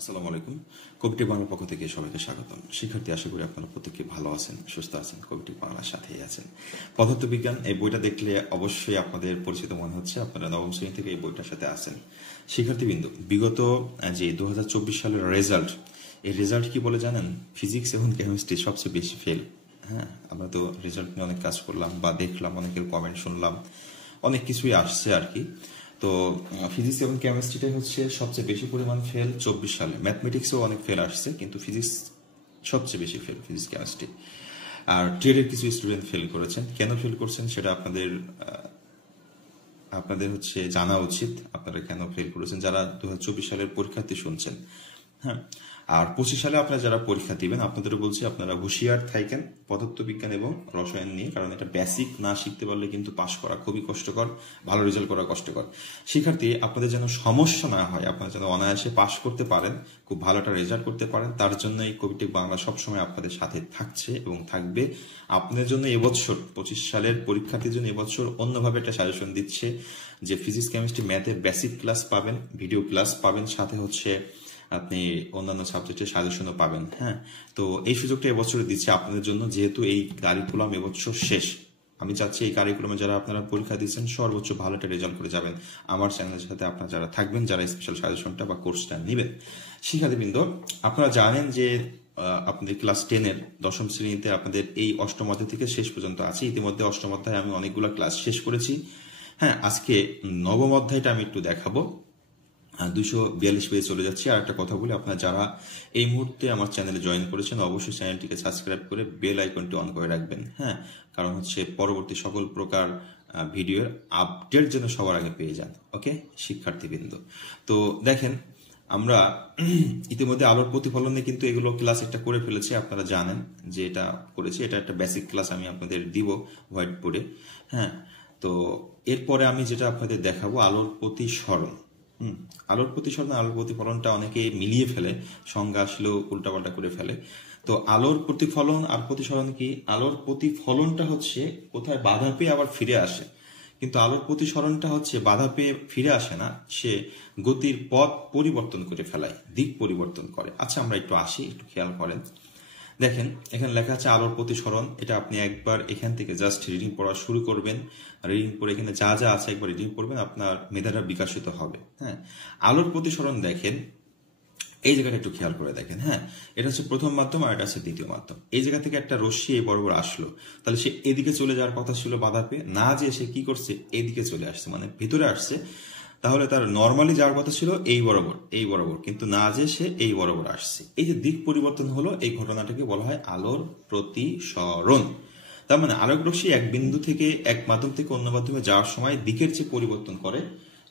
আসসালামু আলাইকুম। কবিটি বাংলার পক্ষ থেকে সবাইকে স্বাগতম। শিক্ষার্থী, আশা করি আপনারা প্রত্যেকে ভালো আছেন, সুস্থ আছেন, কবিটি বাংলার সাথেই আছেন। পদার্থবিজ্ঞান এই বইটা দেখলে অবশ্যই আপনাদের পরিচিত মনে হচ্ছে, আপনারা নবম শ্রেণী থেকে এই বইটার সাথে আছেন। শিক্ষার্থীবৃন্দ, বিগত যে 2024 সালের রেজাল্ট, এই রেজাল্ট কি বলে জানেন? ফিজিক্স এবং কেমিস্ট্রি সবচেয়ে বেশি ফেল। হ্যাঁ, আমরা তো রেজাল্ট নিয়ে অনেক কাজ করলাম বা দেখলাম, অনেকের কমেন্ট শুনলাম, অনেক কিছুই আসছে আর কি। তো ফিজিক্স এবং কেমিস্ট্রিটাই হচ্ছে সবচেয়ে বেশি পরিমাণ ফেল 24 সালে। ম্যাথমেটিক্সেও অনেক ফেল আসছে, কিন্তু ফিজিক্স সবচেয়ে বেশি ফেল, ফিজিক্স কেমিস্ট্রি। আর ট্রেডের কিছু স্টুডেন্ট ফেল করেছেন। কেন ফেল করছেন সেটা আপনাদের হচ্ছে জানা উচিত, আপনারা কেন ফেল করেছেন, যারা 2024 সালের পরীক্ষার্থী শুনছেন। হ্যাঁ, আর 25 সালে আপনারা যারা পরীক্ষা দিবেন, আপনাদেরও বলছি আপনারা হুঁশিয়ার থাকেন পদার্থবিজ্ঞান এবং রসায়ন নিয়ে, কারণ এটা বেসিক না শিখতে পারলে কিন্তু পাশ করা খুবই কষ্টকর, ভালো রেজাল্ট করা কষ্টকর। শিক্ষার্থী, আপনাদের যেন সমস্যা না হয়, আপনারা যেন অনায়াসে পাশ করতে পারেন, খুব ভালো একটা রেজাল্ট করতে পারেন, তার জন্য এই কবিটেক বাংলা সবসময় আপনাদের সাথে থাকছে এবং থাকবে। আপনাদের জন্য এবছর 25 সালের পরীক্ষার্থীর জন্য এবছর অন্যভাবে একটা সাজেশন দিচ্ছে, যে ফিজিক্স কেমিস্ট্রি ম্যাথের বেসিক ক্লাস পাবেন, ভিডিও ক্লাস পাবেন, সাথে হচ্ছে আপনি অন্যান্য সাবজেক্টের সাজেশনও পাবেন। হ্যাঁ, তো এই সুযোগটা এবছর দিচ্ছে আপনাদের জন্য, যেহেতু এই কারিকুলাম এবছর শেষ। আমি চাচ্ছি এই কারিকুলামে যারা আপনারা পরীক্ষা দিচ্ছেন সর্বোচ্চ ভালো একটা রেজাল্ট করে যাবেন। আমার চ্যানেলের সাথে আপনারা যারা থাকবেন, যারা স্পেশাল সাজেশনটা বা কোর্সটা নেবেন। শিক্ষার্থীবৃন্দ, আপনারা জানেন যে আপনাদের ক্লাস 10-এর দশম শ্রেণীতে আপনাদের এই অষ্টম অধ্যায় থেকে শেষ পর্যন্ত আছে। ইতিমধ্যে অষ্টম অধ্যায়ে আমি অনেকগুলো ক্লাস শেষ করেছি। হ্যাঁ, আজকে নবম অধ্যায়টা আমি একটু দেখাবো। 242 পেজে চলে যাচ্ছি। আর একটা কথা বলি, আপনারা যারা এই মুহূর্তে আমার চ্যানেলে জয়েন করেছেন, অবশ্যই চ্যানেলটিকে সাবস্ক্রাইব করে বেল আইকনটি অন করে রাখবেন। হ্যাঁ, কারণ হচ্ছে পরবর্তী সকল প্রকার ভিডিওর আপডেট যেন সবার আগে পেয়ে যান। ওকে শিক্ষার্থীবৃন্দ, তো দেখেন আমরা ইতিমধ্যে আলোর প্রতিফলনে কিন্তু এগুলো ক্লাস একটা করে ফেলেছি। আপনারা জানেন যে এটা করেছি, এটা একটা বেসিক ক্লাস আমি আপনাদের দিব হোয়াইট বোর্ডে। হ্যাঁ, তো এরপরে আমি যেটা আপনাদের দেখাবো আলোর প্রতিসরণ। আলোর প্রতিসরণ, আলোর প্রতিফলনটা অনেকে মিলিয়ে ফেলে, সংজ্ঞা আসলেও উল্টাপাল্টা করে ফেলে। তো আলোর প্রতিফলন আর প্রতিসরণ কি? আলোর প্রতিফলনটা হচ্ছে কোথায় বাধা পেয়ে আবার ফিরে আসে, কিন্তু আলোর প্রতিসরণটা হচ্ছে বাধা পেয়ে ফিরে আসে না, সে গতির পথ পরিবর্তন করে ফেলায়, দিক পরিবর্তন করে। আচ্ছা, আমরা একটু আসি, একটু খেয়াল করেন। দেখেন এখানে লেখা আছে আলোর প্রতিসরণ। এটা আপনি একবার এখান থেকে জাস্ট রিডিং পড়া শুরু করবেন। রিডিং পড়ে এখানে যা যা আছে একবার রিডিং পড়বেন, আপনার মেধাটা বিকাশিত হবে। হ্যাঁ, আলোর প্রতিসরণ দেখেন এই জায়গাটা একটু খেয়াল করে দেখেন। হ্যাঁ, এটা হচ্ছে প্রথম মাধ্যম আর এটা হচ্ছে দ্বিতীয় মাধ্যম। এই জায়গা থেকে একটা রশ্মি এই বরাবর আসলো, তাহলে সে এদিকে চলে যাওয়ার কথা ছিল বাধা পেয়ে, না যে সে কি করছে এদিকে চলে আসছে, মানে ভিতরে আসছে। তাহলে তার নর্মালি যাওয়ার কথা ছিল এই বরাবর, কিন্তু না যে সে এই বরাবর আসছে। এই যে দিক পরিবর্তন হলো, এই ঘটনাটাকে বলা হয় আলোর প্রতিসরণ। তার মানে আলোক রশ্মি এক বিন্দু থেকে, এক মাধ্যম থেকে অন্য মাধ্যমে যাওয়ার সময় দিকের যে পরিবর্তন করে,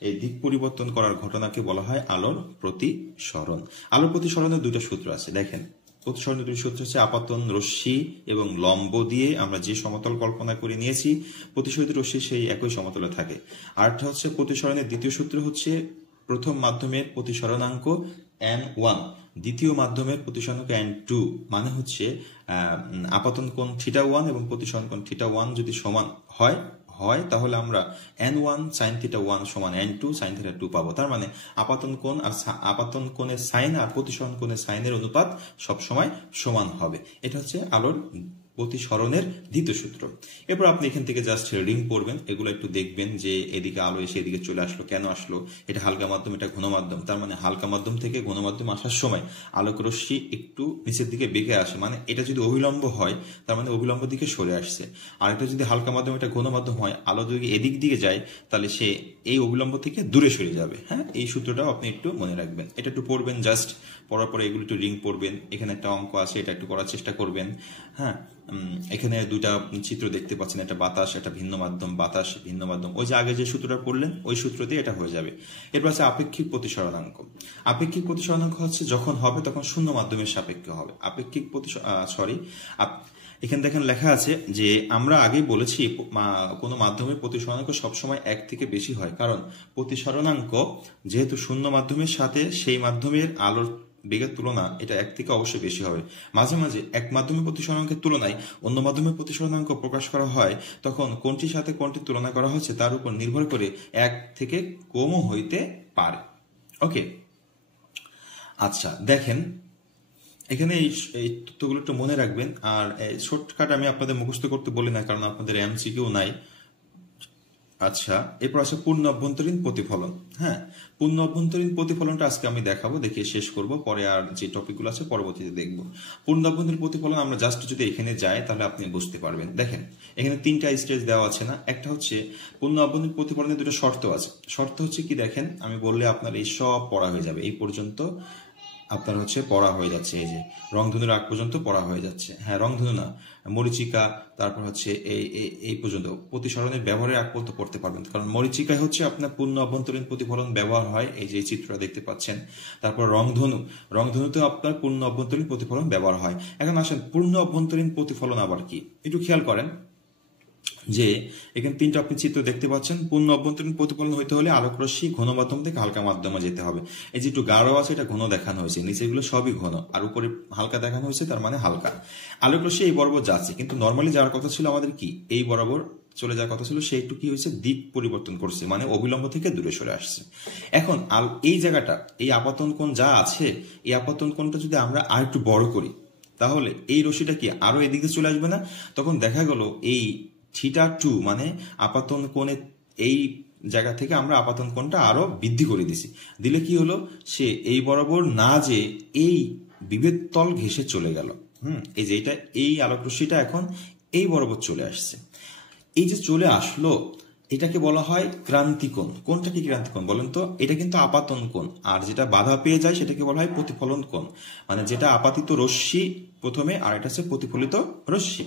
এই দিক পরিবর্তন করার ঘটনাকে বলা হয় আলোর প্রতিসরণ। আলোর প্রতিসরণের দুইটা সূত্র আছে। দেখেন, প্রতিসরণের দুই সূত্র হচ্ছে আপাতন রশ্মি এবং লম্ব দিয়ে আমরা যে সমতল কল্পনা করে নিয়েছি, প্রতিসরিত রশ্মি সেই একই সমতলে থাকে। আরেকটা হচ্ছে প্রতিসরণের দ্বিতীয় সূত্র হচ্ছে প্রথম মাধ্যমের প্রতিসরণাঙ্ক n1, দ্বিতীয় মাধ্যমের প্রতিসরণাঙ্ক n2। মানে হচ্ছে আপাতন কোণ θ1 এবং প্রতিসরণ কোণ θ1 যদি সমান হয় তাহলে আমরা n1 sin θ1 সমান n2 sin θ2 পাবো। তার মানে আপাতন কোণ আর আপাতন কোণের সাইন আর প্রতিসরণ কোণের সাইনের অনুপাত সবসময় সমান হবে। এটা হচ্ছে আলোর প্রতিসরণের দ্বিতীয় সূত্র। এরপর আপনি এখান থেকে জাস্ট রিডিং পড়বেন, এগুলো একটু দেখবেন যে এদিকে আলো এসে এদিকে চলে আসলো, কেন আসলো? এটা হালকা মাধ্যম, এটা ঘন মাধ্যম। তার মানে হালকা মাধ্যম থেকে ঘন মাধ্যম আসার সময় আলোক রশ্মি একটু নিচের দিকে বেঁকে আসে, মানে এটা যদি অভিলম্ব হয় তার মানে অভিলম্ব দিকে সরে আসছে। আর এটা যদি হালকা মাধ্যম, এটা ঘন মাধ্যম হয়, আলো যদি এদিক দিকে যায় তাহলে সে এই অভিলম্ব থেকে দূরে সরে যাবে। হ্যাঁ, এই সূত্রটাও আপনি একটু মনে রাখবেন, এটা একটু পড়বেন। জাস্ট পড়ার পরে এগুলো একটু রিং পড়বেন। এখানে একটা অঙ্ক আছে, এটা একটু করার চেষ্টা করবেন। হ্যাঁ, এখানে দুইটা চিত্র দেখতে পাচ্ছেন, একটা বাতাস, একটা ভিন্ন মাধ্যম, বাতাস ভিন্ন মাধ্যম। ওই যে আগে যে সূত্রটা পড়লেন ওই সূত্র দিয়ে এটা হয়ে যাবে। এরপর আছে আপেক্ষিক প্রতিসরণাঙ্ক। আপেক্ষিক প্রতিসরণাঙ্ক হচ্ছে যখন হবে তখন শূন্য মাধ্যমের সাপেক্ষে হবে। আপেক্ষিক এখানে দেখেন লেখা আছে যে আমরা আগেই বলেছি কোনো মাধ্যমের প্রতিসরণাঙ্ক সবসময় এক থেকে বেশি হয়, কারণ প্রতিসরণাঙ্ক যেহেতু শূন্য মাধ্যমের সাথে সেই মাধ্যমের আলোর বেগের তুলনা এটা এক থেকে অবশ্যই বেশি হবে। মাঝে মাঝে এক মাধ্যমের প্রতিসরণাঙ্কের তুলনায় অন্য মাধ্যমের প্রতিসরণাঙ্ক প্রকাশ করা হয়, তখন কোনটির সাথে কোনটির তুলনা করা হচ্ছে তার উপর নির্ভর করে এক থেকে কমও হইতে পারে। ওকে, আচ্ছা দেখেন, এখানে এই তথ্যগুলো একটু মনে রাখবেন। আর শর্টকাট আমি আপনাদের মুখস্থ করতে বলি না, কারণ আপনাদের এমসিকিউ নাই। আচ্ছা, এরপর আছে পূর্ণ অভ্যন্তরীণ প্রতিফলন। হ্যাঁ, পূর্ণ অভ্যন্তরীণ প্রতিফলনটা আজকে আমি দেখাবো, দেখিয়ে শেষ করব, পরে আর যে টপিকগুলো আছে পরবর্তীতে দেখব। পূর্ণ অভ্যন্তরীণ প্রতিফলন আমরা জাস্ট যদি এখানে যাই তাহলে আপনি বুঝতে পারবেন। দেখেন এখানে 3টা স্টেজ দেওয়া আছে না? একটা হচ্ছে পূর্ণ অভ্যন্তরীণ প্রতিফলনের 2টা শর্ত আছে। শর্ত হচ্ছে কি দেখেন, আমি বললে আপনার এই সব পড়া হয়ে যাবে, এই পর্যন্ত আপনার হচ্ছে পড়া হয়ে যাচ্ছে। এই যে রংধনুর আগ পর্যন্ত পড়া হয়ে যাচ্ছে। হ্যাঁ, রংধনু না, মরিচিকা, তারপর হচ্ছে এই পর্যন্ত প্রতিসরণের ব্যবহারের আগ পর্যন্ত পড়তে পারবেন। কারণ মরিচিকায় হচ্ছে আপনার পূর্ণ অভ্যন্তরীণ প্রতিফলন ব্যবহার হয়, এই যে চিত্রটা দেখতে পাচ্ছেন। তারপর রংধনুতেও আপনার পূর্ণ অভ্যন্তরীণ প্রতিফলন ব্যবহার হয়। এখন আসেন পূর্ণ অভ্যন্তরীণ প্রতিফলন আবার কি, একটু খেয়াল করেন যে এখানে 3টা আপনি চিত্র দেখতে পাচ্ছেন। পূর্ণ অভ্যন্তরীণ প্রতিফলন হইতে হলে আলোক রশ্মি ঘন মাধ্যম থেকে হালকা মাধ্যমে যেতে হবে। এই যে একটু গাঢ় আছে এটা ঘন দেখানো হয়েছে, নিচেগুলো সবই ঘন, আর উপরে হালকা দেখানো হয়েছে, তার মানে হালকা। আলোক রশ্মি এই বরাবর যাচ্ছে, কিন্তু নর্মালি যাওয়ার কথা ছিল আমাদের কি, এই বরাবর চলে যাওয়ার কথা ছিল, সে একটু কি হয়েছে, দিক পরিবর্তন করছে, মানে অবিলম্ব থেকে দূরে সরে আসছে। এখন এই জায়গাটা, এই আপাতন কোণ যা আছে, এই আপাতন কোণটা যদি আমরা আর একটু বড় করি, তাহলে এই রশ্মিটা কি আরো এদিকে চলে আসবে না? তখন দেখা গেল এই θ2 মানে আপাতন কোণের এই জায়গা থেকে আমরা আপাতন কোণটা আরো বৃদ্ধি করে দিছি। দিলে কি হলো, সে এই বরাবর না যে এই বিভেদ তল ঘেঁষে চলে গেল। এই যে এটা, এই আলোক রশ্মিটা এখন এই বরাবর চলে আসছে। এই যে চলে আসলো, এটাকে বলা হয় ক্রান্তিকোণ। কোনটা কি ক্রান্তিকোণ বলেন তো? এটা কিন্তু আপাতন কোণ, আর যেটা বাধা পেয়ে যায় সেটাকে বলা হয় প্রতিফলন কোণ। মানে যেটা আপাতিত রশ্মি প্রথমে, আর এটা হচ্ছে প্রতিফলিত রশ্মি।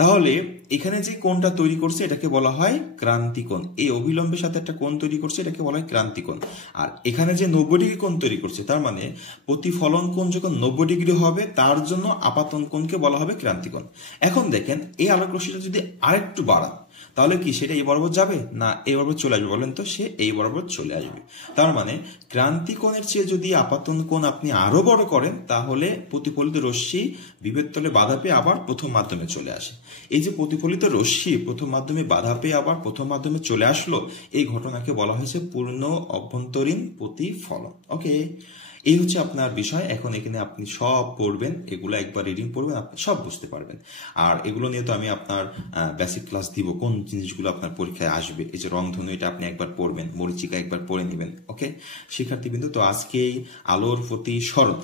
তাহলে এখানে যে কোণটা তৈরি করছে এটাকে বলা হয় ক্রান্তিকোণ। এই অবিলম্বের সাথে একটা কোণ তৈরি করছে, এটাকে বলা হয় ক্রান্তিকোণ। আর এখানে যে 90 ডিগ্রি কোণ তৈরি করছে, তার মানে প্রতিফলন কোণ যখন 90 ডিগ্রি হবে, তার জন্য আপাতন কোণকে বলা হবে ক্রান্তিকোণ। এখন দেখেন এই আলোক রশ্মিটা যদি আরেকটু বাড়ান, তাহলে কি সেটা এই বরাবর যাবে না এই বরাবর চলে আসবে বলেন তো? সে এই বরাবর চলে আসবে। তার মানে ক্রান্তিকোণের চেয়ে যদি আপাতন কোণ আপনি আরো বড় করেন, তাহলে প্রতিফলিত রশ্মি বিভেদ তলে বাধা পেয়ে আবার প্রথম মাধ্যমে চলে আসে। এই যে প্রতিফলিত রশ্মি প্রথম মাধ্যমে বাধা পেয়ে আবার প্রথম মাধ্যমে চলে আসলো, এই ঘটনাকে বলা হয়েছে পূর্ণ অভ্যন্তরীণ প্রতিফলন। ওকে, এই হচ্ছে আপনার বিষয়। এখন এখানে আপনি সব পড়বেন, এগুলো একবার রিডিং পড়বেন, আপনি সব বুঝতে পারবেন। আর এগুলো নিয়ে তো আমি আপনার বেসিক ক্লাস দিব, কোন জিনিসগুলো আপনার পরীক্ষায় আসবে। এই যে রংধনু, এটা আপনি একবার পড়বেন, মরিচিকা একবার পড়ে নেবেন। ওকে শিক্ষার্থীবৃন্দ, তো আজকে আলোর প্রতিসরণ